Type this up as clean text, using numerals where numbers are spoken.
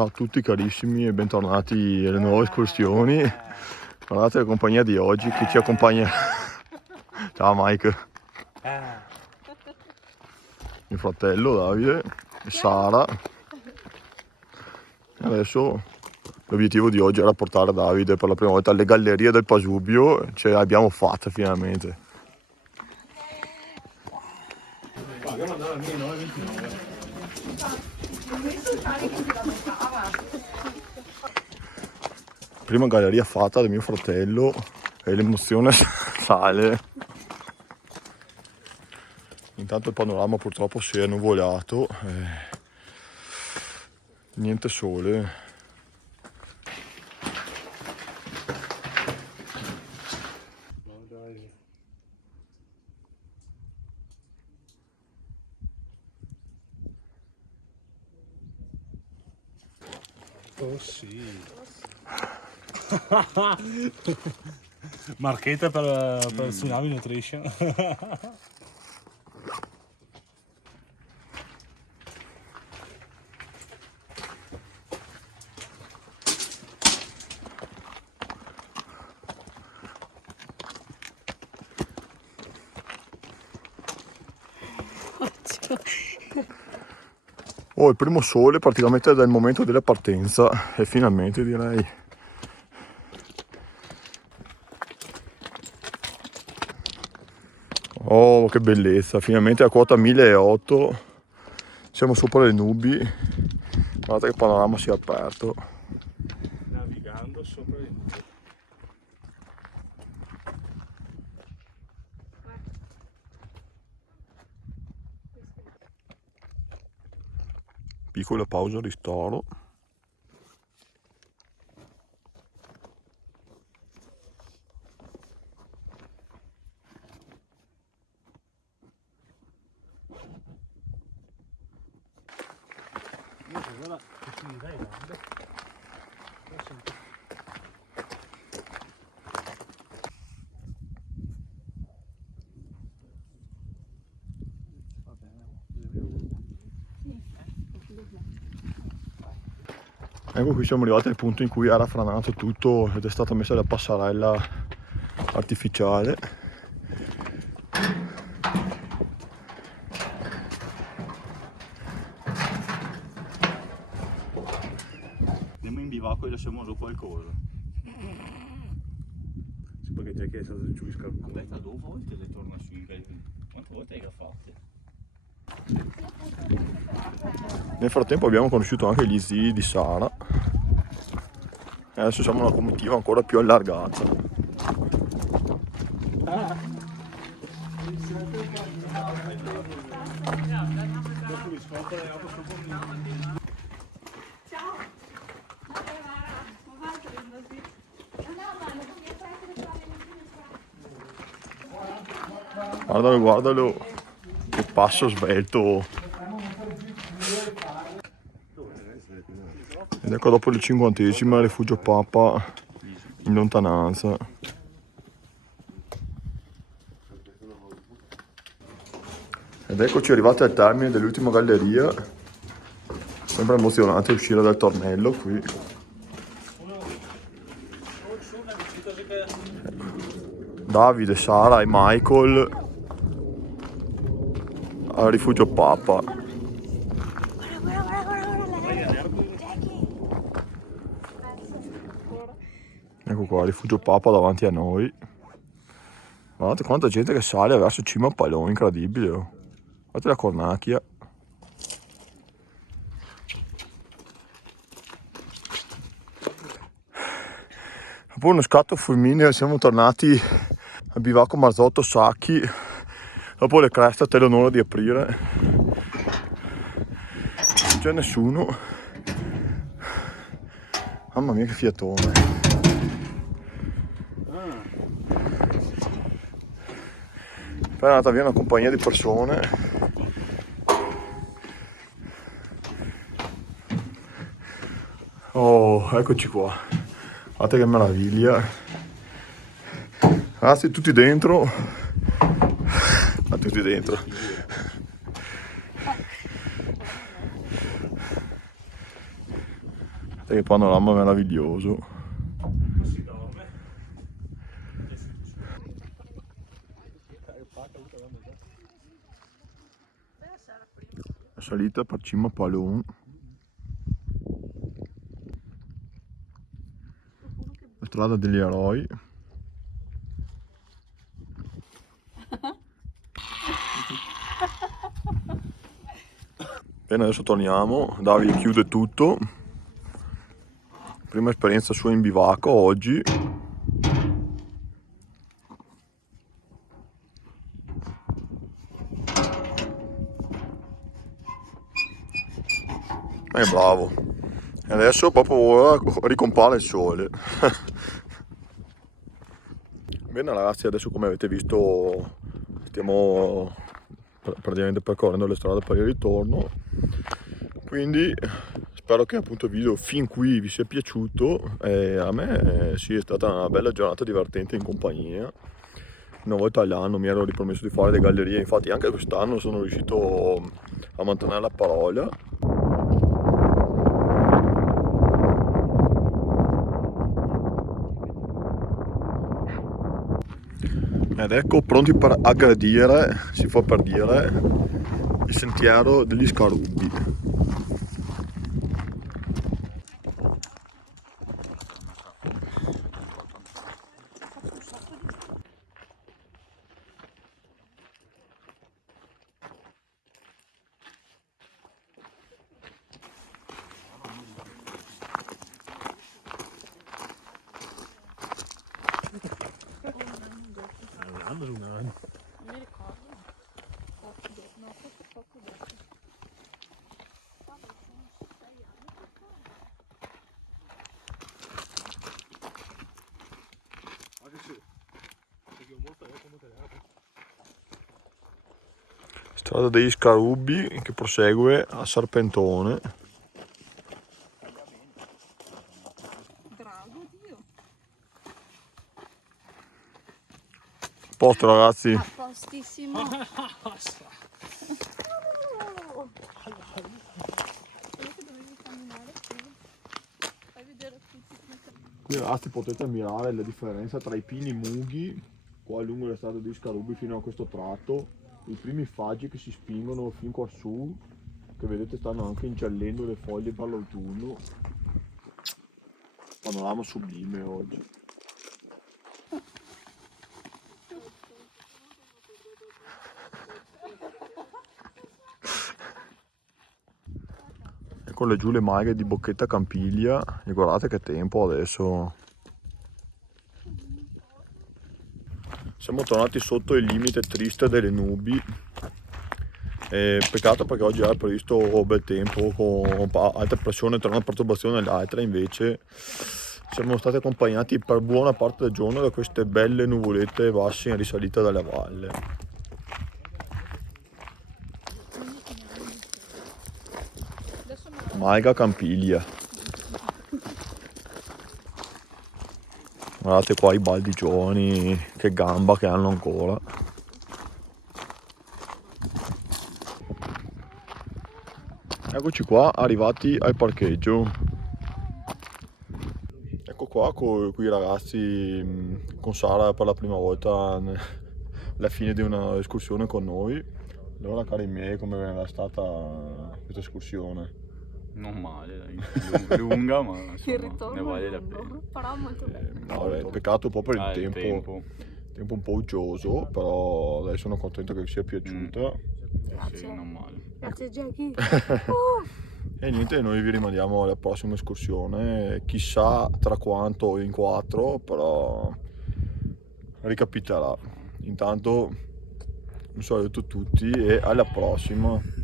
Ciao a tutti carissimi e bentornati alle nuove escursioni. Guardate la compagnia di oggi, chi ci accompagna. Ciao Mike. Mio fratello Davide e Sara. Adesso l'obiettivo di oggi era portare Davide per la prima volta alle gallerie del Pasubio. Ce l'abbiamo fatta finalmente. Prima galleria fatta da mio fratello e l'emozione sale. Intanto il panorama purtroppo si è nuvolato, niente sole. Oh sì. Marchetta per Tsunami Nutrition. Oh, il primo sole praticamente dal momento della partenza e finalmente direi. Oh, che bellezza, finalmente a quota 1008 siamo sopra le nubi. Guardate che panorama si è aperto. Navigando sopra le nubi. Piccola pausa ristoro. Ora che si direi grande. Ecco, qui siamo arrivati al punto in cui era franato tutto ed è stata messa la passerella artificiale. Andiamo in bivacco e lasciamo giù qualcosa. Sì, perché già che è stato giù in scarpone. Aspetta, 2 volte le torna su in galleria. Quante volte hai fatte? Nel frattempo abbiamo conosciuto anche gli zii di Sara. E adesso siamo una comitiva ancora più allargata. Guardalo, guardalo, che passo svelto. Ed ecco dopo il 50°, rifugio Papa in lontananza. Ed eccoci arrivati al termine dell'ultima galleria. Sembra emozionante uscire dal tornello qui. Davide, Sara e Michael al rifugio Papa. Ecco qua, rifugio Papa davanti a noi. Guardate quanta gente che sale verso cima al palone, incredibile. Guardate la cornacchia. Dopo uno scatto fulmineo siamo tornati al bivacco Marzotto Sacchi. Dopo le creste a te l'onore di aprire. Non c'è nessuno. Mamma mia che fiatone. Poi è andata via una compagnia di persone. Oh, eccoci qua. Guardate che meraviglia. Ragazzi, tutti dentro. Ma tutti dentro. Che panorama meraviglioso. Si dorme. La salita per cima a Palon. La strada degli eroi. Bene, adesso torniamo. Davide chiude tutto. Prima esperienza sua in bivacco oggi. Bravo. E adesso proprio ora ricompare il sole. Bene ragazzi, adesso come avete visto stiamo praticamente percorrendo le strade per il ritorno. Quindi spero che appunto il video fin qui vi sia piaciuto e a me sì, è stata una bella giornata divertente in compagnia. Una volta all'anno mi ero ripromesso di fare le gallerie, infatti anche quest'anno sono riuscito a mantenere la parola. Ed ecco pronti per aggredire, si fa per dire, il sentiero degli Scarubbi. Un anno. Non mi ricordo. No, forse poco dopo. Vabbè, sono 6 anni che fa. Anche se perché ho molto come telefono. Strada degli Scarubbi che prosegue a Serpentone. Drago, Dio. Posto ragazzi. A postissimo. Quello che dovevi camminare qui. Fai vedere a tutti come Qui ragazzi potete ammirare la differenza tra i pini mughi qua lungo la strada degli Scarubbi fino a questo tratto, i primi faggi che si spingono fin qua su, che vedete stanno anche ingiallendo le foglie per l'autunno. Panorama sublime oggi. Eccole giù le maghe di Bocchetta Campiglia e guardate che tempo adesso. Siamo tornati sotto il limite triste delle nubi. Peccato perché oggi era previsto bel tempo con alta pressione tra una perturbazione e l'altra, invece siamo stati accompagnati per buona parte del giorno da queste belle nuvolette basse in risalita dalla valle. Malga Campiglia. Guardate qua i baldi giovani, che gamba che hanno ancora. Eccoci qua, arrivati al parcheggio. Ecco qua con i ragazzi, con Sara per la prima volta alla fine di una escursione con noi. Allora cari miei, come è stata questa escursione? Non male, dai. Lunga, ma il insomma, ritorno ne vale è la lungo, pena. però molto bello. No, peccato un po' per il Il tempo un po' uggioso, però dai, sono contento che vi sia piaciuta. Sì, non male. Grazie Jackie. E niente, noi vi rimandiamo alla prossima escursione, chissà tra quanto in 4, però ricapiterà. Intanto un saluto a tutti e alla prossima.